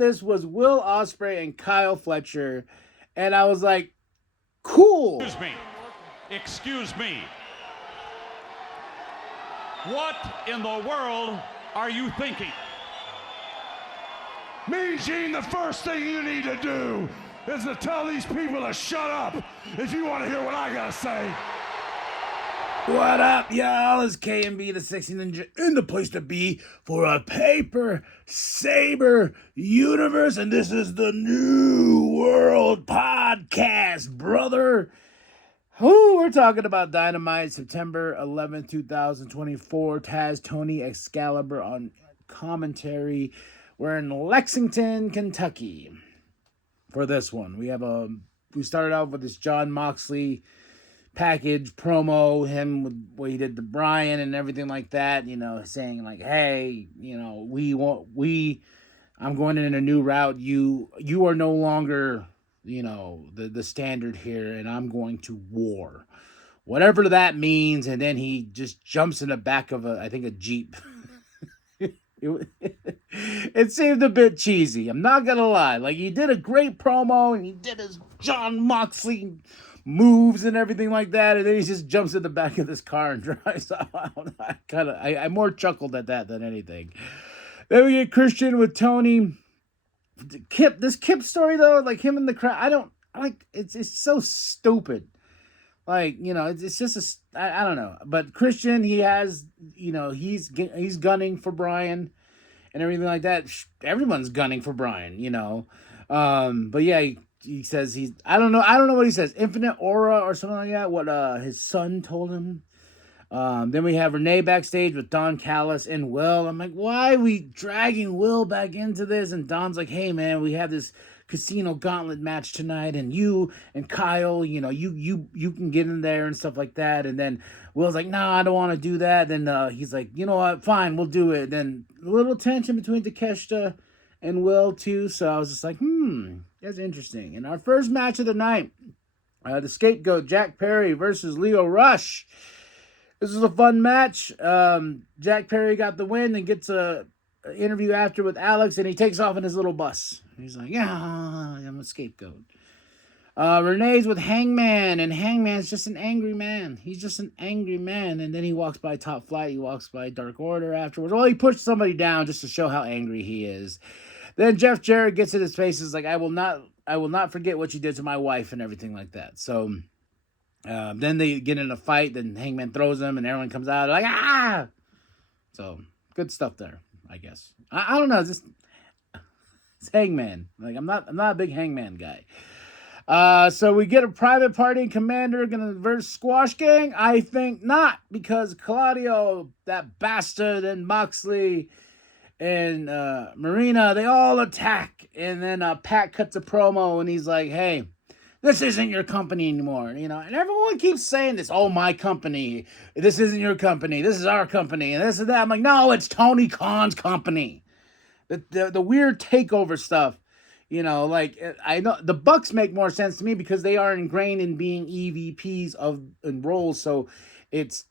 this was Will Ospreay and Kyle Fletcher, and I was like, cool. Excuse me. Excuse me. What in the world are you thinking? Mean Gene, the first thing you need to do is to tell these people to shut up if you want to hear what I gotta say. What up, y'all? It's KMB, the Sexy Ninja, in the place to be for a Paper Saber universe, and this is the New World Podcast, brother. We're talking about Dynamite, September 11th, 2024. Taz, Tony, Excalibur on commentary. We're in Lexington, Kentucky for this one. We started off with this Jon Moxley package promo, him with what he did to Brian and everything like that, saying like, hey, I'm going in a new route. You are no longer, the standard here, and I'm going to war. Whatever that means, and then he just jumps in the back of a Jeep. It seemed a bit cheesy. I'm not gonna lie. Like, he did a great promo, and he did his Jon Moxley moves and everything like that, and then he just jumps in the back of this car and drives out. I more chuckled at that than anything. Then we get Christian with Tony. This Kip story though, like him in the crowd, it's so stupid. Like, it's just I don't know. But Christian, he has, he's gunning for Brian and everything like that. Everyone's gunning for Brian, But yeah, he says I don't know what he says. Infinite aura or something like that. What his son told him. Then we have Renee backstage with Don Callis and Will. I'm like, why are we dragging Will back into this? And Don's like, hey man, we have this casino gauntlet match tonight, and you and Kyle, you can get in there and stuff like that. And then Will's like, no, I don't want to do that. Then he's like, you know what, fine, we'll do it. Then a little tension between Takeshita and Will too. So I was just like, that's interesting. And our first match of the night, the Scapegoat Jack Perry versus Lio Rush. This was a fun match. Jack Perry got the win and gets a interview after with Alex, and he takes off in his little bus. He's like, yeah, I'm a scapegoat. Renee's with Hangman, and Hangman's just an angry man. He's just an angry man. And then he walks by Top Flight. He walks by Dark Order afterwards. Well, he pushed somebody down just to show how angry he is. Then Jeff Jarrett gets in his face. Is like, I will not forget what you did to my wife and everything like that. So then they get in a fight. Then Hangman throws him, and everyone comes out like, ah! So good stuff there, I guess. I don't know. It's Hangman. Like, I'm not a big Hangman guy. So we get a Private Party and Commander gonna verse Squash Gang. I think not, because Claudio, that bastard, and Moxley and Marina, they all attack. And then Pat cuts a promo, and he's like, hey, this isn't your company anymore, and everyone keeps saying this, oh, my company, this isn't your company, this is our company, and this and that. I'm like, no, it's Tony Khan's company. The weird takeover stuff, like, I know the Bucks make more sense to me because they are ingrained in being EVPs in roles, so it's,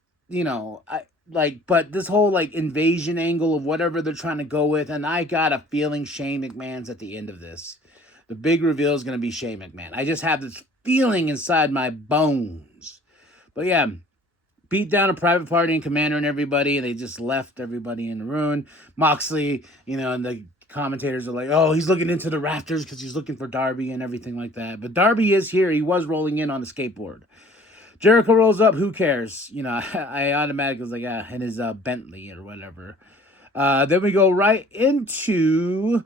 but this whole, like, invasion angle of whatever they're trying to go with, and I got a feeling Shane McMahon's at the end of this. The big reveal is going to be Shane McMahon. I just have this feeling inside my bones. But yeah, beat down a Private Party and Commander and everybody, and they just left everybody in the ruin. Moxley, and the commentators are like, oh, he's looking into the rafters because he's looking for Darby and everything like that. But Darby is here. He was rolling in on the skateboard. Jericho rolls up. Who cares? I automatically was like, in his Bentley or whatever. Then we go right into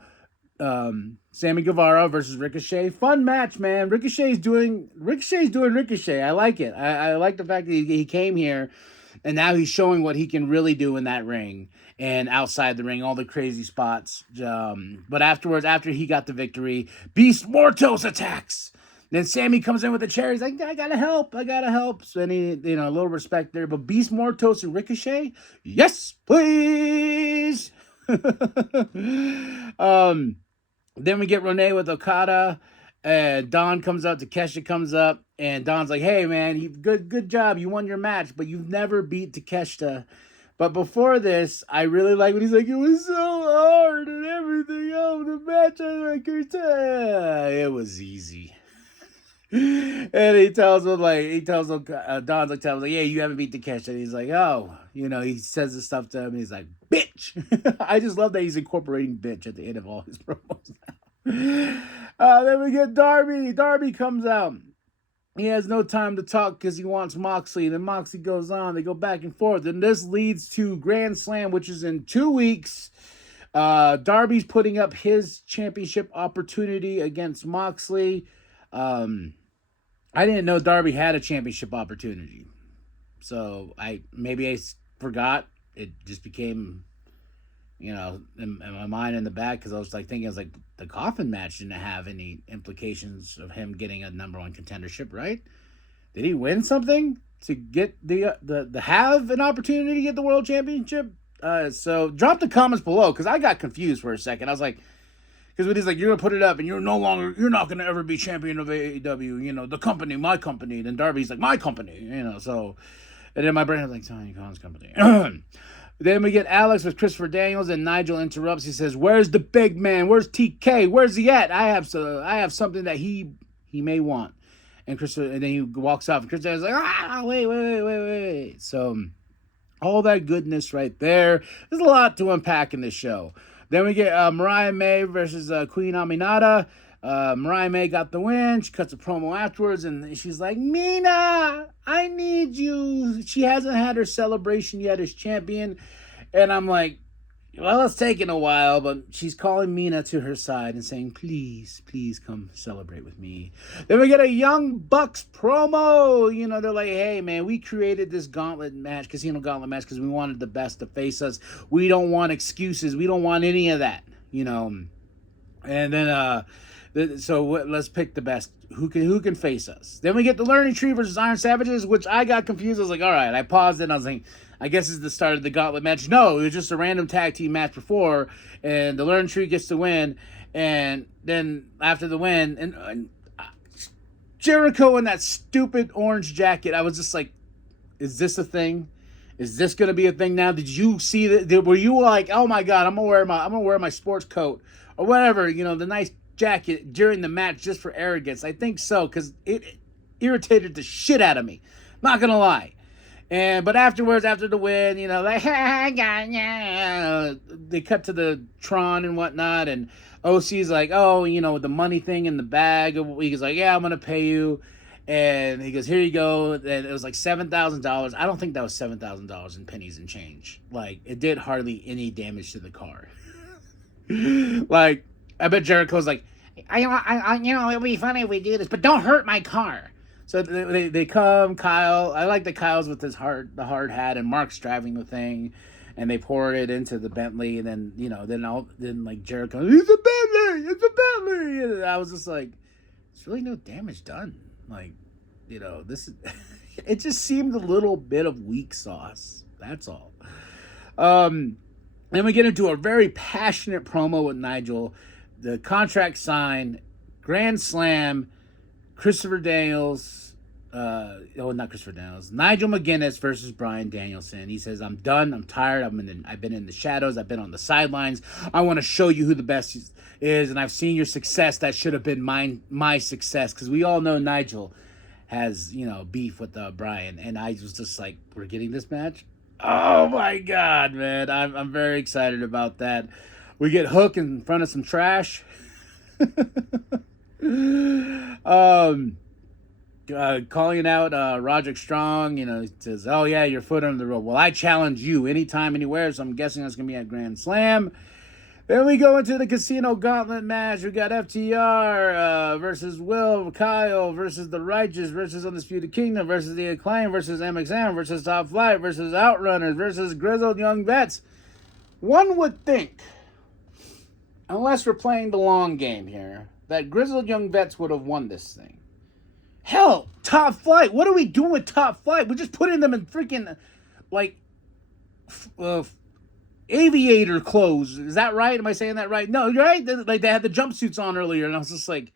Sammy Guevara versus Ricochet. Fun match, man. Ricochet's doing Ricochet. I like it. I like the fact that he came here, and now he's showing what he can really do in that ring and outside the ring, all the crazy spots. But afterwards, after he got the victory, Beast Mortos attacks. Then Sammy comes in with a chair. He's like, I gotta help. So then he, a little respect there. But Beast Mortos and Ricochet, yes, please. Then we get Renee with Okada, and Don comes up, Takeshita comes up, and Don's like, hey man, good job, you won your match, but you've never beat Takeshita But before this, I really like when he's like, it was so hard and everything. Oh, the match I could it was easy. And he tells him Don's like, tells him, like, yeah, you haven't beat the catch. And he's like, oh, he says this stuff to him. And he's like, bitch. I just love that he's incorporating bitch at the end of all his promos now. Then we get Darby. Darby comes out. He has no time to talk because he wants Moxley. And then Moxley goes on. They go back and forth. And this leads to Grand Slam, which is in 2 weeks. Darby's putting up his championship opportunity against Moxley. I didn't know Darby had a championship opportunity. So I forgot. It just became, in my mind in the back, because I was like thinking, the coffin match didn't have any implications of him getting a number one contendership, right? Did he win something to get the have an opportunity to get the world championship? So drop the comments below, because I got confused for a second. I was like, because when he's like, you're going to put it up and you're not going to ever be champion of AEW, the company, my company. Then Darby's like, my company, so. And then my brain was like, Tony Khan's company. Then we get Alex with Christopher Daniels, and Nigel interrupts. He says, where's the big man? Where's TK? Where's he at? I have something that he may want. And then he walks off. And Chris Daniels is like, wait. So all that goodness right there. There's a lot to unpack in this show. Then we get Mariah May versus Queen Aminata. Mariah May got the win. She cuts a promo afterwards, and she's like, Mina, I need you. She hasn't had her celebration yet as champion. And I'm like, well, it's taking a while, but she's calling Mina to her side and saying, please come celebrate with me. Then we get a Young Bucks promo. They're like, hey, man, we created this casino gauntlet match, because we wanted the best to face us. We don't want excuses. We don't want any of that, And then, let's pick the best. Who can face us? Then we get the Learning Tree versus Iron Savages, which I got confused. I was like, all right. I paused it, and I was like, I guess it's the start of the gauntlet match. No, it was just a random tag team match before, and the Learning Tree gets the win. And then after the win, and Jericho in that stupid orange jacket, I was just like, is this a thing? Is this going to be a thing now? Did you see that? Were you like, oh my God, I'm gonna wear my sports coat or whatever, the nice jacket during the match just for arrogance? I think so, because it irritated the shit out of me. Not gonna lie. But afterwards, after the win, they cut to the Tron and whatnot, and OC's like, oh, with the money thing in the bag. He's like, yeah, I'm gonna pay you. And he goes, here you go. And it was like $7,000. I don't think that was $7,000 in pennies and change. Like, it did hardly any damage to the car. Like, I bet Jericho's like, it'll be funny if we do this, but don't hurt my car. So they come, Kyle. I like that Kyle's with the hard hat, and Mark's driving the thing, and they pour it into the Bentley, and then then Jericho, it's a Bentley. And I was just like, there's really no damage done. Like, this is, it just seemed a little bit of weak sauce. That's all. Then we get into a very passionate promo with Nigel. The contract signed, Grand Slam, Christopher Daniels, not Christopher Daniels, Nigel McGuinness versus Bryan Danielson. He says, I'm done, I'm tired, I've been in the shadows, I've been on the sidelines, I want to show you who the best is, and I've seen your success, that should have been my success, because we all know Nigel has, beef with Bryan, and I was just like, we're getting this match? Oh my God, man, I'm very excited about that. We get Hook in front of some trash. Calling out Roderick Strong, he says, oh yeah, your foot under the rope. Well, I challenge you anytime, anywhere, so I'm guessing that's going to be at Grand Slam. Then we go into the Casino Gauntlet match. We got FTR versus Will, Kyle versus The Righteous versus Undisputed Kingdom versus The Acclaim versus MXM versus Top Flight versus Outrunners versus Grizzled Young Vets. One would think, unless we're playing the long game here, that Grizzled Young Vets would have won this thing. Hell, Top Flight. What are we doing with Top Flight? We're just putting them in freaking, aviator clothes. Is that right? Am I saying that right? No, you're right. They had the jumpsuits on earlier, and I was just like,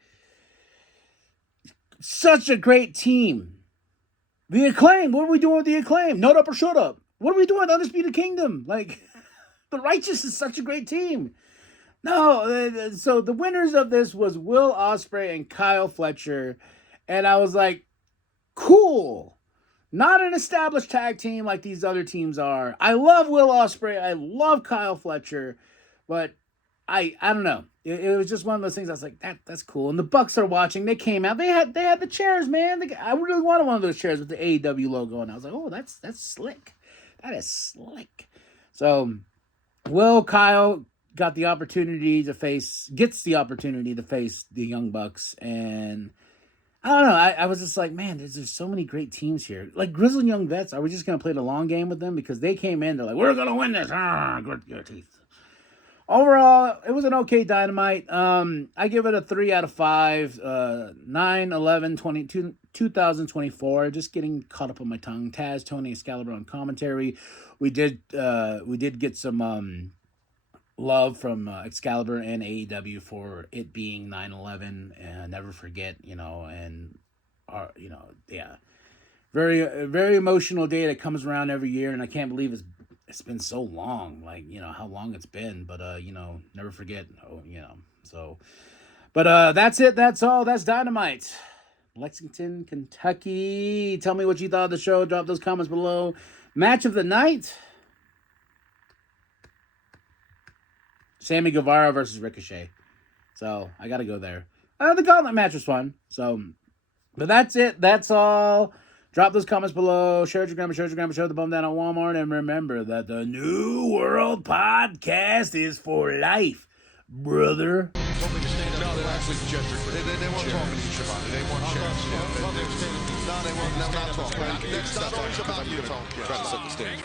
such a great team. The Acclaim. What are we doing with the Acclaim? Note up or shut up. What are we doing with Undisputed Kingdom? Like, the Righteous is such a great team. No, so the winners of this was Will Ospreay and Kyle Fletcher. And I was like, cool. Not an established tag team like these other teams are. I love Will Ospreay. I love Kyle Fletcher. But I don't know. It was just one of those things. I was like, that's cool. And the Bucks are watching. They came out. They had the chairs, man. I really wanted one of those chairs with the AEW logo. And I was like, oh, that's slick. That is slick. So Kyle gets the opportunity to face the Young Bucks. And I don't know. I was just like, man, there's so many great teams here. Like Grizzled Young Vets, are we just going to play the long game with them? Because they came in, they're like, we're going to win this. Grit your teeth. Overall, it was an okay Dynamite. I give it a 3 out of 5. 9/11/2024. Just getting caught up on my tongue. Taz, Tony, Excalibur on commentary. We did get some love from Excalibur and AEW for it being 9/11 and never forget, and yeah, very emotional day that comes around every year, and I can't believe it's been so long, like, how long it's been, but never forget, so, but that's it, that's all, that's Dynamite. Lexington, Kentucky. Tell me what you thought of the show. Drop those comments below. Match of the night: Sammy Guevara versus Ricochet. So I gotta go there. The gauntlet match was fun. So, but that's it. That's all. Drop those comments below. Share your grandma, share the bum down at Walmart. And remember that the New World Podcast is for life, brother. No, they're actually gestured for they weren't talking to you, Shivani. They weren't chairs. No, they weren't. No, not talking. It's not always about you, Tony. Trying to set the stage.